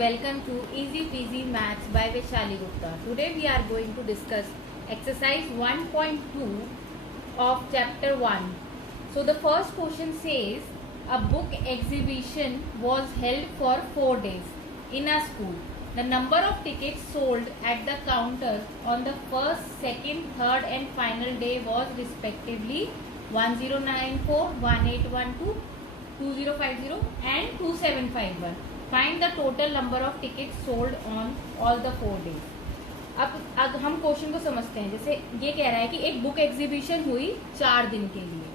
welcome to Easy Peasy Maths by Vaishali Gupta. Today we are going to discuss exercise 1.2 of chapter 1. So the first question says, a book exhibition was held for 4 days in a school. The number of tickets sold at the counter on the first, second, third and final day was respectively 1094, 1812, 2050 and 2751. Find the total number of tickets sold on all the 4 days. अब हम question को समझते हैं. जैसे ये कह रहा है कि एक बुक एग्जीबिशन हुई 4 दिन के लिए.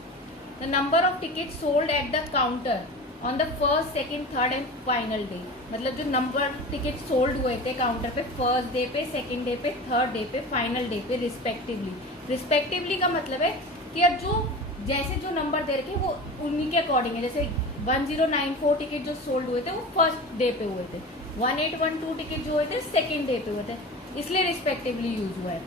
The number of ticket sold at the counter on the first, second, third and final day. मतलब जो नंबर टिकट सोल्ड हुए थे काउंटर पे फर्स्ट डे पे, सेकेंड डे पे, थर्ड डे पे, फाइनल डे पे रिस्पेक्टिवली का मतलब है कि अब जो जैसे जो नंबर दे रखे वो उन्हीं के अकॉर्डिंग है. जैसे 1094 टिकट जो सोल्ड हुए थे वो फर्स्ट डे पे हुए थे, 1812 टिकट जो हुए थे सेकेंड डे पे हुए थे, इसलिए रिस्पेक्टिवली यूज हुआ है.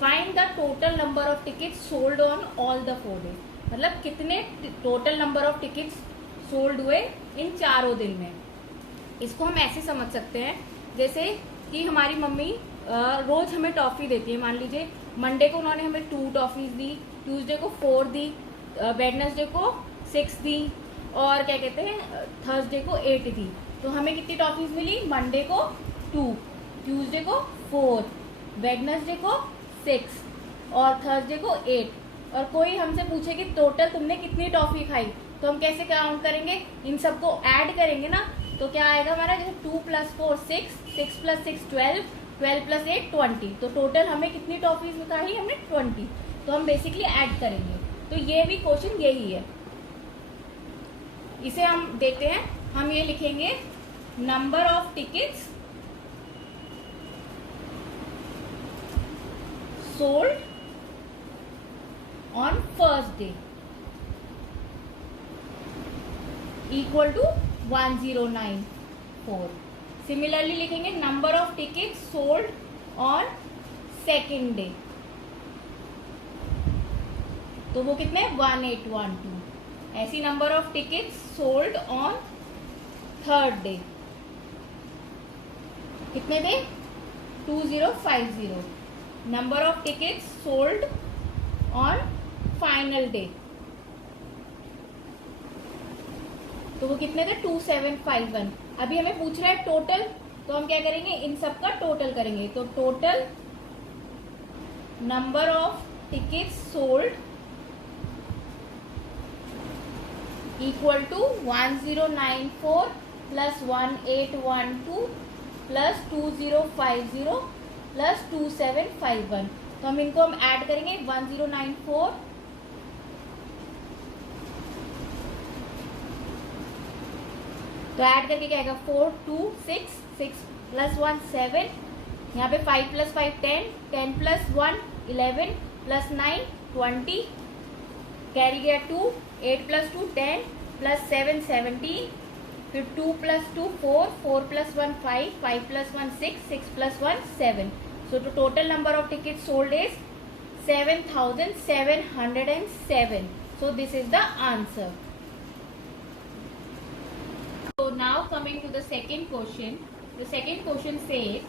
Find the total number of ticket sold on all the 4 days. मतलब कितने total number of ticket sold हुए इन चारों दिन में. इसको हम ऐसे समझ सकते हैं जैसे कि हमारी मम्मी रोज हमें टॉफी देती है. मान लीजिए मंडे को उन्होंने हमें 2 टॉफीज दी, ट्यूसडे को 4 दी, वेडनेसडे को 6 दी और क्या कहते हैं थर्सडे को 8 दी. तो हमें कितनी टॉफीज मिली? मंडे को 2, ट्यूसडे को 4, वेडनेसडे को 6 और थर्सडे को 8. और कोई हमसे पूछे कि टोटल तुमने कितनी टॉफी खाई, तो हम कैसे काउंट करेंगे? इन सबको ऐड करेंगे ना. तो क्या आएगा हमारा? जैसे 2 + 4 6, 6 + 6 12, 12 + 8 20. तो टोटल हमें कितनी टॉफीज खाई? हमने 20. तो हम बेसिकली ऐड करेंगे. तो ये भी क्वेश्चन यही है. इसे हम देखते हैं. हम ये लिखेंगे number of tickets sold on first day equal to 1094. Similarly लिखेंगे number of tickets sold on second day. तो वो कितने? 1812. ऐसी number of tickets sold on third day कितने थे? 2050. Number of tickets sold on final day तो वो कितने थे? 2751. अभी हमें पूछ रहा है टोटल, तो हम क्या करेंगे? इन सब का टोटल करेंगे. तो total number of tickets sold equal to 1094 plus 1812 plus 2050 plus 2751. तो हम इनको ऐड करेंगे. 1094 तो ऐड करके क्या आएगा? 4 2 6 6 प्लस 1 7. यहाँ पे 5 + 5 10, 10 + 1 11 प्लस 9 20. कैरी गया 2, 8 + 2 10 प्लस 7 17. फिर 2 + 2 4, 4 + 1 5, 5 + 1 6, 6 + 1 7. So the total number of tickets sold is 7707. So this is the answer. So now coming to the second question. The second question says,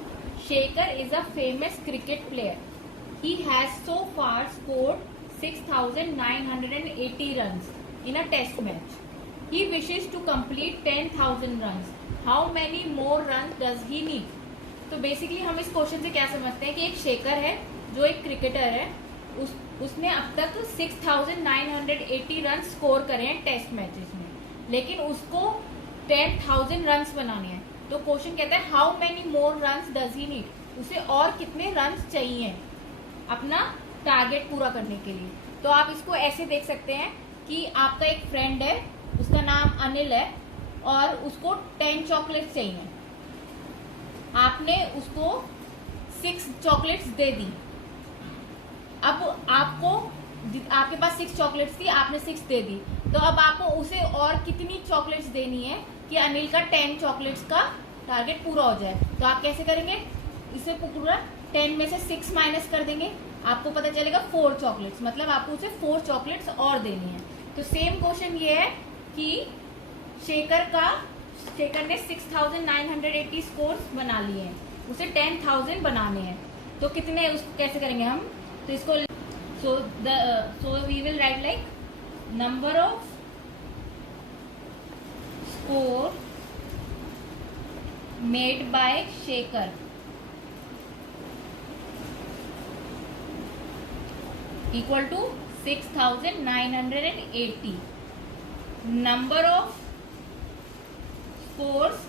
Shekhar is a famous cricket player. He has so far scored 6,980 runs in a test match. He wishes to complete 10,000 runs. How many more runs does he need? तो basically हम इस question से क्या समझते हैं कि एक शेखर है जो एक क्रिकेटर है, उसने अब तक 6,980 रन स्कोर करे हैं टेस्ट मैचेस में, लेकिन उसको 10,000 रन्स बनाने हैं. तो क्वेश्चन कहता है how many more runs does he need. उसे और कितने रन्स चाहिए अपना टारगेट पूरा करने के लिए. तो आप इसको ऐसे देख सकते हैं कि आपका एक फ्रेंड है, उसका नाम अनिल है और उसको 10 चॉकलेट्स चाहिए. आपने उसको 6 चॉकलेट्स दे दी. अब आपके पास 6 चॉकलेट्स थी, आपने 6 दे दी. तो अब आपको उसे और कितनी चॉकलेट्स देनी है कि अनिल का 10 चॉकलेट्स का टारगेट पूरा हो जाए. तो आप कैसे करेंगे? इसे पूरा 10 में से 6 माइनस कर देंगे. आपको पता चलेगा 4 चॉकलेट्स, मतलब आपको उसे 4 चॉकलेट्स और देनी है. तो सेम क्वेश्चन ये है कि शेखर का शेखर ने 6980 स्कोर्स बना लिए हैं, उसे 10,000 बनाने हैं, तो कितने उसको कैसे करेंगे हम? तो इसको so we will write like number of score made by Shekhar equal to 6980. Number of scores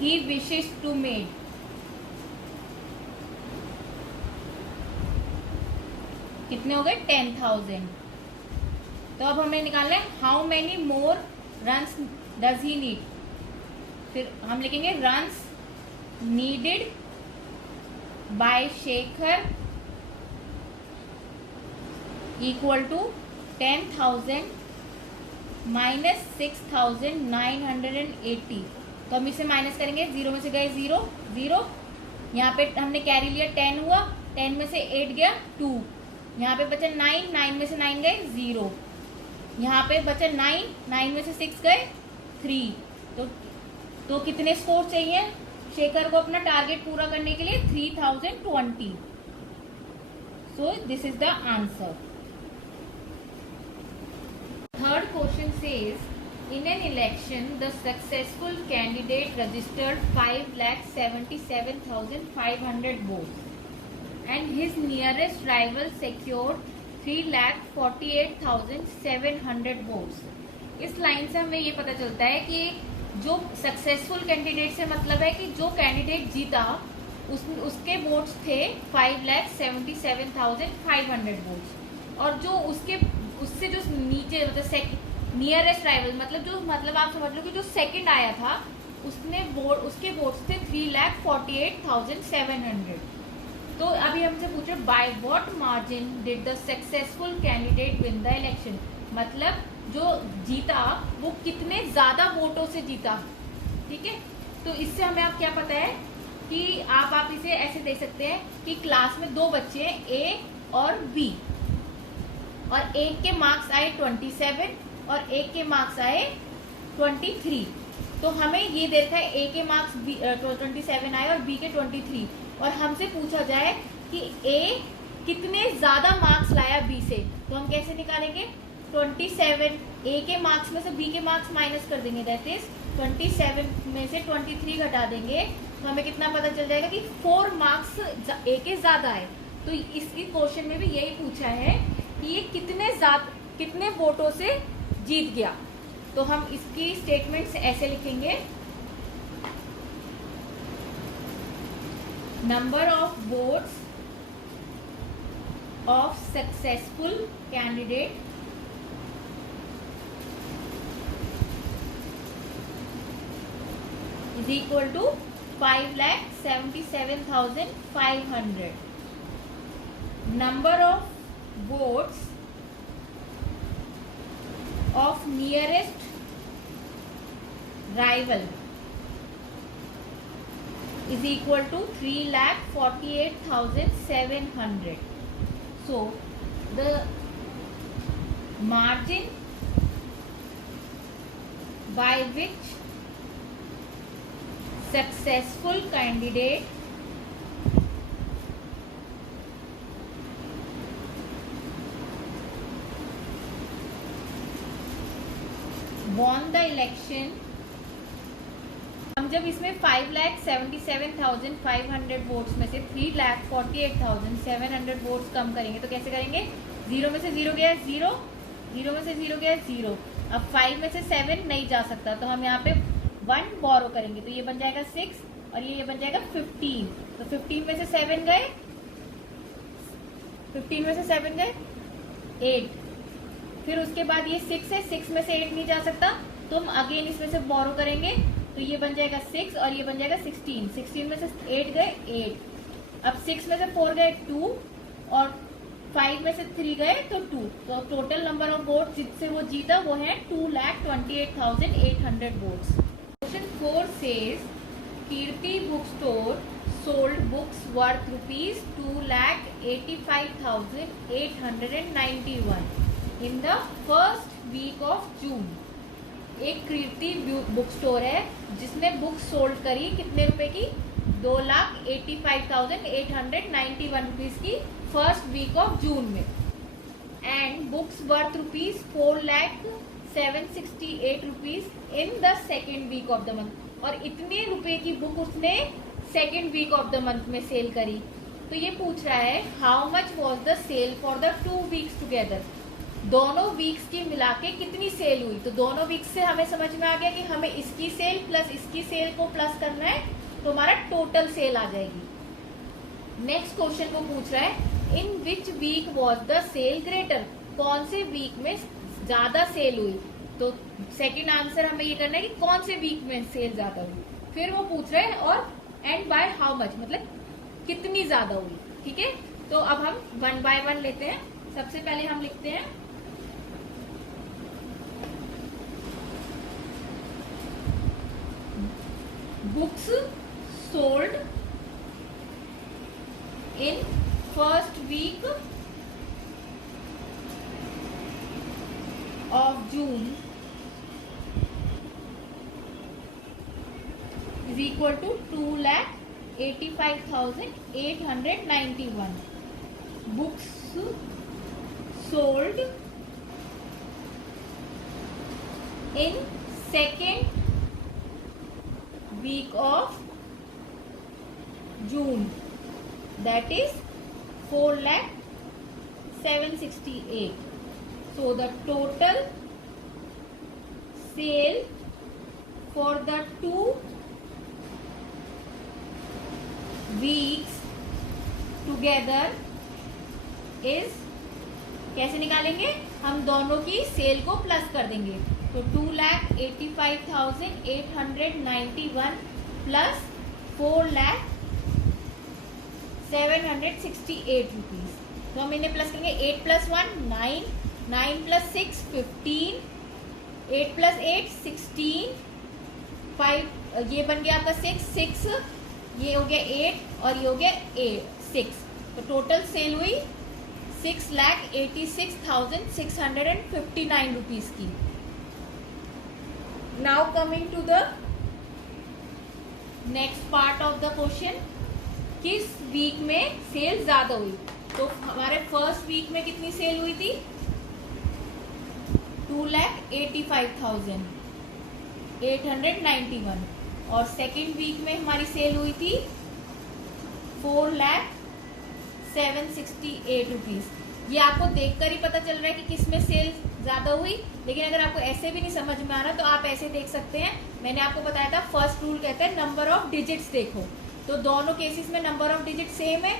he wishes to make. कितने हो गए? 10,000. तो अब हमें निकालना है how many more runs does he need. फिर हम लिखेंगे runs needed by Shekhar equal to 10,000 minus 6,980. तो हम इसे माइनस करेंगे, जीरो में से गए जीरो जीरो, यहाँ पे हमने कैरी लिया 10 हुआ, 10 में से 8 गया 2, यहाँ पे बचा 9, 9 में से 9 गए 0, यहाँ पे बचा 9, 9 में से 6 गए 3. तो कितने स्कोर चाहिए शेखर को अपना टारगेट पूरा करने के लिए? 3020. So this is the answer. Third question says, in an election, the successful candidate registered 5,77,500 votes, and his nearest rival secured 3,48,700 votes. इस लाइन से हमें ये पता चलता है कि जो सक्सेसफुल कैंडिडेट से मतलब है कि जो कैंडिडेट जीता उसके वोट्स थे 5,77,500 वोट्स, और जो उससे जो नीचे मतलब नियरेस्ट राइवल मतलब आप समझ लो कि जो सेकंड आया था उसके वोट्स थे 3,48,700. तो अभी हमसे पूछ रहे by what margin did the successful candidate win the election. मतलब जो जीता वो कितने ज्यादा वोटों से जीता. ठीक है, तो इससे हमें अब क्या पता है कि आप इसे ऐसे देख सकते हैं कि क्लास में दो बच्चे हैं, ए और बी, और एक के मार्क्स आए 27 और एक के मार्क्स आए 23. तो हमें ये देखा है ए के मार्क्स 27 आए और बी के 23, और हमसे पूछा जाए कि ए कितने ज्यादा मार्क्स लाया बी से, तो हम कैसे निकालेंगे? 27 ए के मार्क्स में से बी के मार्क्स माइनस कर देंगे, दैट इज 27 में से 23 घटा देंगे, तो हमें कितना पता चल जाएगा कि 4 मार्क्स ए के ज्यादा है. तो इसकी क्वेश्चन में भी यही पूछा है कि ये कितने वोटों से जीत गया. तो हम इसकी स्टेटमेंट्स ऐसे लिखेंगे, number of votes of successful candidate is equal to 5,77,500. Number of votes of nearest rival is equal to 3,48,700. So the margin by which successful candidate won the election. हम जब इसमें 5,77,500 वोट्स में से 3,48,700 वोट्स कम करेंगे तो कैसे करेंगे? जीरो में से जीरो गया जीरो, जीरो में से जीरो गया जीरो. अब 5 में से 7 नहीं जा सकता, तो हम यहाँ पे 1 बोरो करेंगे, तो ये बन जाएगा 6 और ये बन जाएगा 15. तो 15 में से 7 गए, 15 में से 7 गए 8. फिर उसके बाद ये 6 है, 6 में से 8 नहीं जा सकता, तो हम अगेन इसमें से बोरो करेंगे, तो ये बन जाएगा 6 और ये बन जाएगा 16. 16 में से 8 गए 8. अब 6 में से 4 गए 2 और 5 में से 3 गए तो 2. तो टोटल नंबर ऑफ वोट जिससे वो जीता वो है 2,28,800 votes. Question 4 says Kirti book store sold books worth ₹2,85,891 in the first week of June. एक कीर्ति बुक स्टोर है जिसने बुक सोल्ड करी कितने रुपए की, 2,85,891 रुपीज की फर्स्ट वीक ऑफ जून में, and books worth rupees 4,0768 rupees in the second week of the month. और इतने रुपए की बुक उसने second week of the month में सेल करी। तो ये पूछ रहा है how much was the sale for the 2 weeks together, दोनों वीक्स की मिला के कितनी सेल हुई। तो दोनों वीक्स से हमें समझ में आ गया कि हमें इसकी सेल प्लस इसकी सेल को प्लस करना है, तो हमारा टोटल सेल आ जाएगी। नेक्स्ट क्वेश्चन को पूछ रहा है in which week was the sale greater, कौन से वीक में ज्यादा सेल हुई। तो सेकंड आंसर हमें ये करना है कि कौन से वीक में सेल ज्यादा हुई। फिर वो पूछ रहे हैं और एंड बाय हाउ मच, मतलब कितनी ज्यादा हुई। ठीक है, तो अब हम 1 बाय 1 लेते हैं। सबसे पहले हम लिखते हैं books sold in first week of June is equal to 2,85,891 books sold in second week of June, that is 4,768,000. So the total sale for the 2 weeks together is, कैसे निकालेंगे, हम दोनों की सेल को प्लस कर देंगे। तो 2,85,891 प्लस 4,768 रुपीज। तो हम इन्हें प्लस करेंगे, 8 + 1 9, 9 + 6 15, 8 + 8 16, 5 ये बन गया आपका 6, ये हो गया 8 और ये हो गया 6। तो टोटल सेल हुई 6,86,659 रुपीज की। Now coming to the next part of the question, किस वीक में सेल ज्यादा हुई। तो हमारे फर्स्ट वीक में कितनी सेल हुई थी, 2,85,891, और सेकेंड वीक में हमारी सेल हुई थी 4,768 रुपीज। ये आपको देखकर ही पता चल रहा है कि किस में सेल ज्यादा हुई, लेकिन अगर आपको ऐसे भी नहीं समझ में आ रहा तो आप ऐसे देख सकते हैं। मैंने आपको बताया था फर्स्ट रूल कहता है नंबर ऑफ डिजिट्स देखो, तो दोनों केसेस में नंबर ऑफ डिजिट सेम है।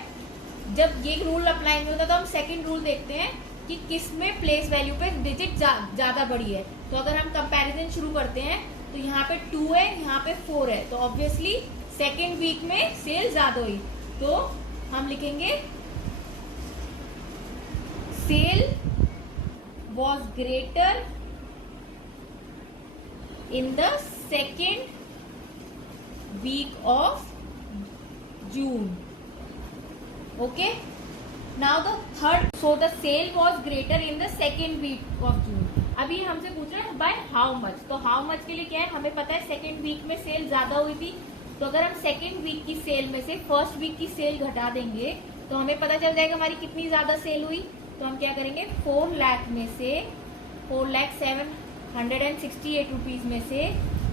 जब ये रूल अप्लाई नहीं होता तो हम सेकेंड रूल देखते हैं कि किस में प्लेस वैल्यू पे डिजिट ज्यादा बड़ी है। तो अगर हम कंपैरिजन शुरू करते हैं तो यहाँ पे 2 है, यहाँ पे 4 है, तो ऑब्वियसली सेकेंड वीक में सेल ज्यादा हुई। तो हम लिखेंगे sale was greater in the second week of June. Okay, now the third, so the sale was greater in the second week of June. अभी हमसे पूछ रहे हैं बाय हाउ मच। तो हाउ मच के लिए क्या है, हमें पता है सेकेंड वीक में सेल ज्यादा हुई थी, तो अगर हम सेकेंड वीक की सेल में से फर्स्ट वीक की सेल घटा देंगे तो हमें पता चल जाएगा हमारी कितनी ज्यादा सेल हुई। तो हम क्या करेंगे, 4 लाख में से 4,768 रुपीज में से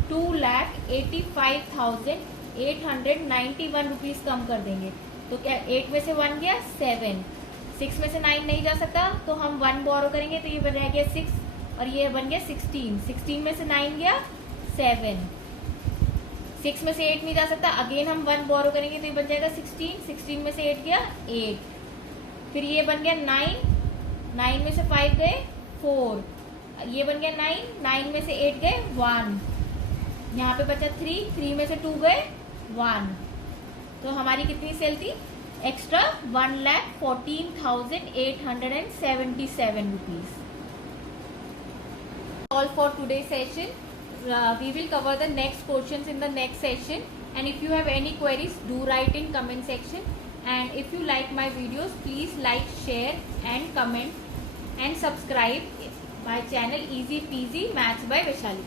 2,85,891 रुपीज कम कर देंगे। तो क्या 8 में से 1 गया 7, 6 में से 9 नहीं जा सकता तो हम 1 बोरो करेंगे, तो ये रह गया 6 और ये बन गया 16, 16 में से 9 गया 7, 6 में से 8 नहीं जा सकता, अगेन हम 1 बोरो करेंगे तो ये बन जाएगा 16, 16 में से 8 गया 8, फिर ये बन गया 9, 9 में से 5 गए 4, ये बन गया 9, 9 में से 8 गए 1, यहाँ पे बचा 3, 3 में से 2 गए 1। तो हमारी कितनी सेल थी extra, 1,14,877 rupees. All for today's session. We will cover the next questions in the next session, and if you have any queries do write in comment section, and if you like my videos please like, share and comment and subscribe my channel Easy Peasy Maths by Vaishali.